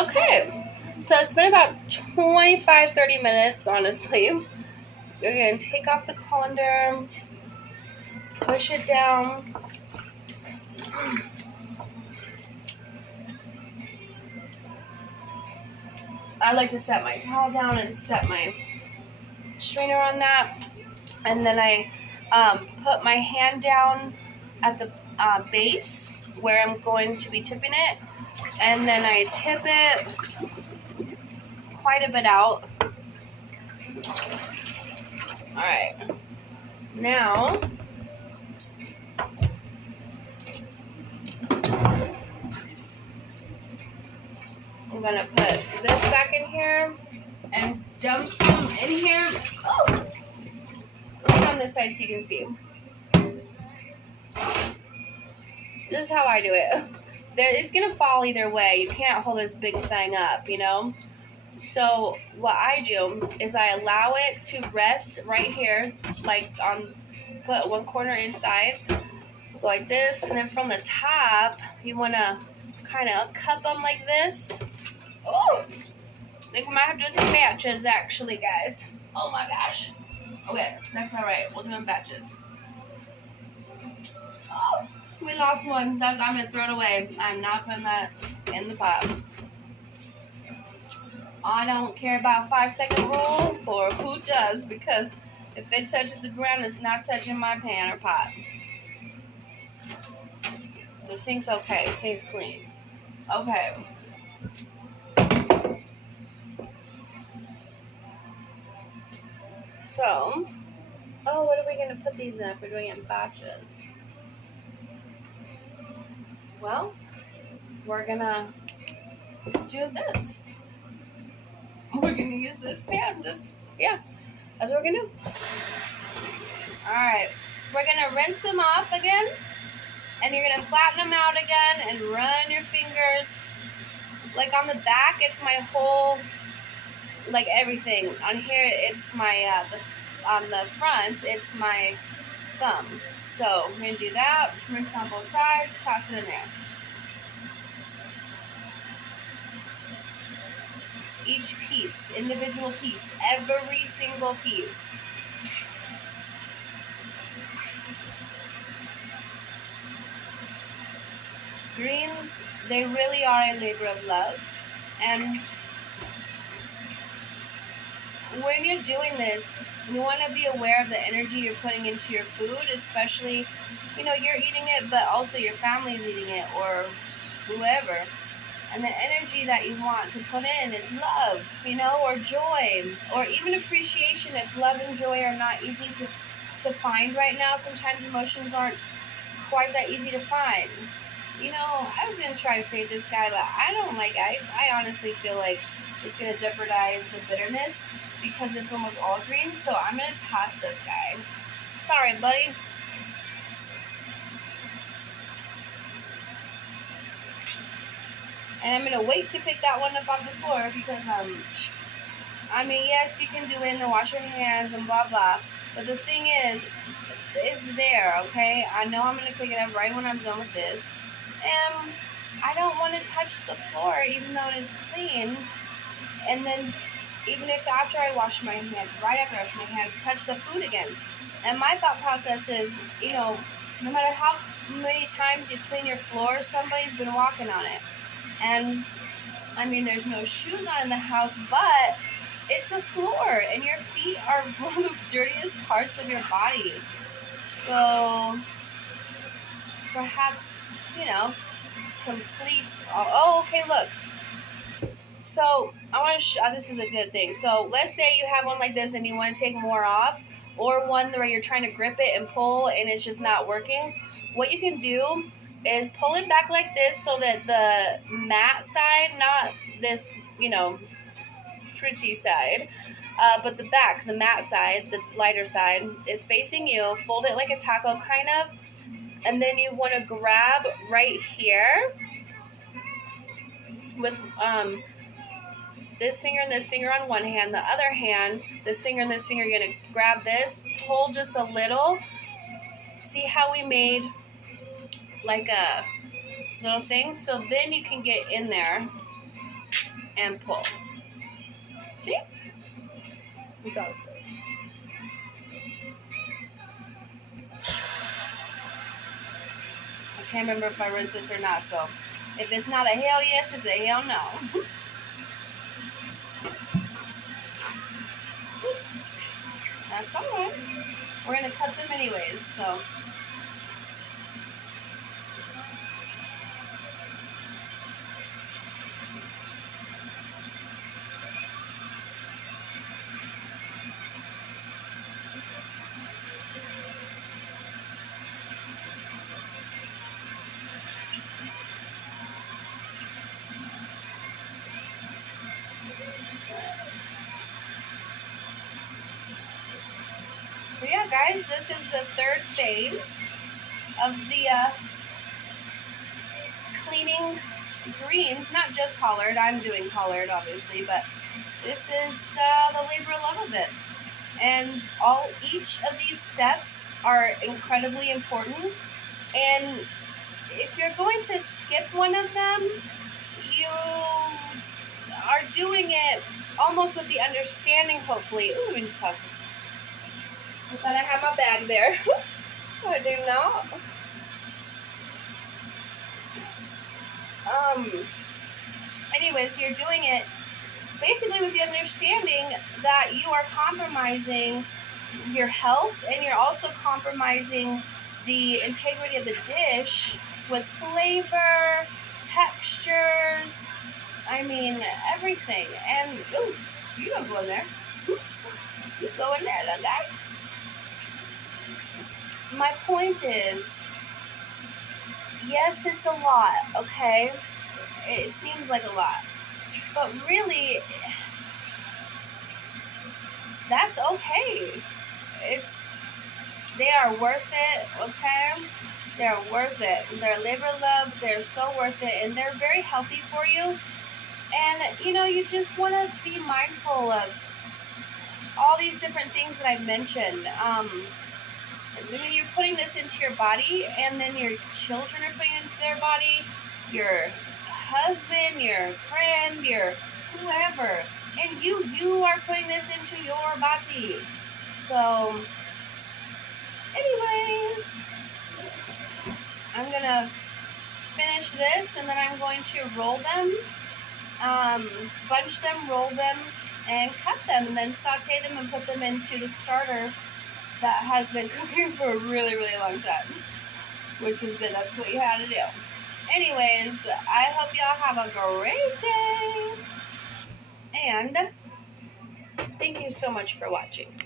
Okay, so it's been about 25-30 minutes, honestly. We're going to take off the colander, push it down. I like to set my towel down and set my strainer on that. And then I put my hand down at the base where I'm going to be tipping it. And then I tip it quite a bit out. Alright. Now, I'm going to put this back in here and dump some in here. Oh! Look on this side so you can see. This is how I do it. It's going to fall either way. You can't hold this big thing up, you know? So what I do is I allow it to rest right here, like put one corner inside, go like this, and then from the top, you want to kind of cup them like this. Oh! I think we might have to do this in batches, actually, guys. Oh my gosh. Okay, that's alright. We'll do it in batches. Oh! We lost one. I'm going to throw it away. I'm not putting that in the pot. I don't care about 5-second rule, or who does, because if it touches the ground, it's not touching my pan or pot. The sink's okay. The sink's clean. Okay. So, what are we going to put these in if we're doing it in batches? Well, we're going to do this. We're going to use this pan. That's what we're going to do. Alright. We're going to rinse them off again. And you're going to flatten them out again and run your fingers. Like on the back, it's my whole, like everything. On here, it's my, on the front, it's my thumb. So, we're going to do that. Rinse on both sides. Toss it in there. Each piece, individual piece, every single piece. Greens, they really are a labor of love. And when you're doing this, you want to be aware of the energy you're putting into your food, especially, you're eating it, but also your family's eating it, or whoever. And the energy that you want to put in is love, or joy, or even appreciation if love and joy are not easy to find right now. Sometimes emotions aren't quite that easy to find. I was going to try to save this guy, but I honestly feel like it's going to jeopardize the bitterness because it's almost all green. So I'm going to toss this guy. Sorry, buddy. And I'm going to wait to pick that one up off the floor because, yes, you can do it and wash your hands and blah, blah. But the thing is, it's there, okay? I know I'm going to pick it up right when I'm done with this. And I don't want to touch the floor even though it is clean. And then even if after I wash my hands, right after I wash my hands, touch the food again. And my thought process is, no matter how many times you clean your floor, somebody's been walking on it. And, there's no shoes on in the house, but it's a floor, and your feet are one of the dirtiest parts of your body. So, perhaps, complete, okay, look. So, I want to show, this is a good thing. So, let's say you have one like this and you want to take more off, or one where you're trying to grip it and pull and it's just not working. What you can do is pull it back like this so that the matte side, not this, pretty side, but the back, the matte side, the lighter side, is facing you. Fold it like a taco kind of, and then you want to grab right here with this finger and this finger on one hand, the other hand, this finger and this finger, you're going to grab this, pull just a little. See how we made like a little thing? So then you can get in there and pull. See? That's all it says. I can't remember if I rinsed this or not, so if it's not a hell yes, it's a hell no. That's alright. We're going to cut them anyways, so. So yeah, guys, this is the third phase of the cleaning greens. Not just collard. I'm doing collard, obviously, but this is the labor of love of it. And each of these steps are incredibly important. And if you're going to skip one of them, you are doing it almost with the understanding, hopefully. Ooh, we just toss this. I thought I had my bag there. I do not. Anyways, you're doing it basically with the understanding that you are compromising your health and you're also compromising the integrity of the dish with flavor, textures, I mean, everything. And, ooh, you don't go in there. You go in there, little guy. My point is, yes, it's a lot, okay? It seems like a lot. But really, that's okay. They are worth it, okay? They're worth it. They're labor love. They're so worth it. And they're very healthy for you. And, you know, you just want to be mindful of all these different things that I've mentioned. When you're putting this into your body, and then your children are putting it into their body, your husband, your friend, your whoever, and you are putting this into your body. So, anyways, I'm gonna finish this, and then I'm going to roll them, bunch them, roll them, and cut them, and then saute them and put them into the starter that has been cooking for a really, really long time, which is good. That's what you had to do. Anyways, I hope y'all have a great day, and thank you so much for watching.